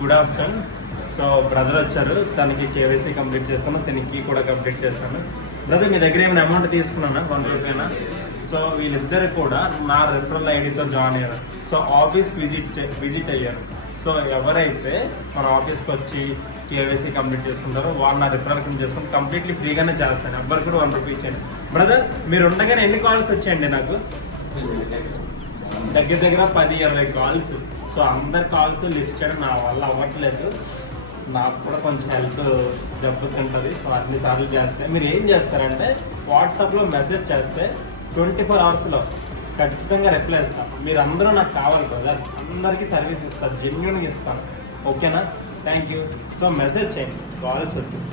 Good afternoon. So brother వచ్చారు, తనకి KYC complete చేస్తాను, తనకి కూడా కంప్లీట్ చేస్తాను. బ్రదర్ మీ దగ్గర ఏమైనా అమౌంట్ తీసుకున్నానా 1 రూపీనా? సో వీళ్ళిద్దరు కూడా నా రెఫరల్ ఐడితో జాయిన్ అయ్యారు. సో ఆఫీస్ విజిట్ అయ్యారు. సో ఎవరైతే మన ఆఫీస్కి వచ్చి కేవైసీ కంప్లీట్ చేసుకుంటారో వాళ్ళు నా రిఫరల్ కింద చేసుకుని కంప్లీట్లీ ఫ్రీగానే చేస్తాను. ఎవ్వరు కూడా 1 రూపీ ఇచ్చేయండి. బ్రదర్ మీరు ఉండగానే ఎన్ని కాల్స్ వచ్చాయండి నాకు? దగ్గర దగ్గర 10-20 కాల్స్. సో అందరి కాల్స్ లిఫ్ట్ చేయడం నా వల్ల అవ్వట్లేదు. నాకు కూడా కొంచెం హెల్త్ దెబ్బతింటుంది. సో అన్నిసార్లు చేస్తే మీరు ఏం చేస్తారంటే వాట్సాప్లో మెసేజ్ చేస్తే 24 అవర్స్లో ఖచ్చితంగా రిప్లై ఇస్తాను. మీరు అందరూ నాకు కావాలి కదా, అందరికీ సర్వీస్ ఇస్తాను, జెన్యూన్గా ఇస్తాను. ఓకేనా? Thank you. సో మెసేజ్ చేయండి, కాల్స్ వచ్చేసి.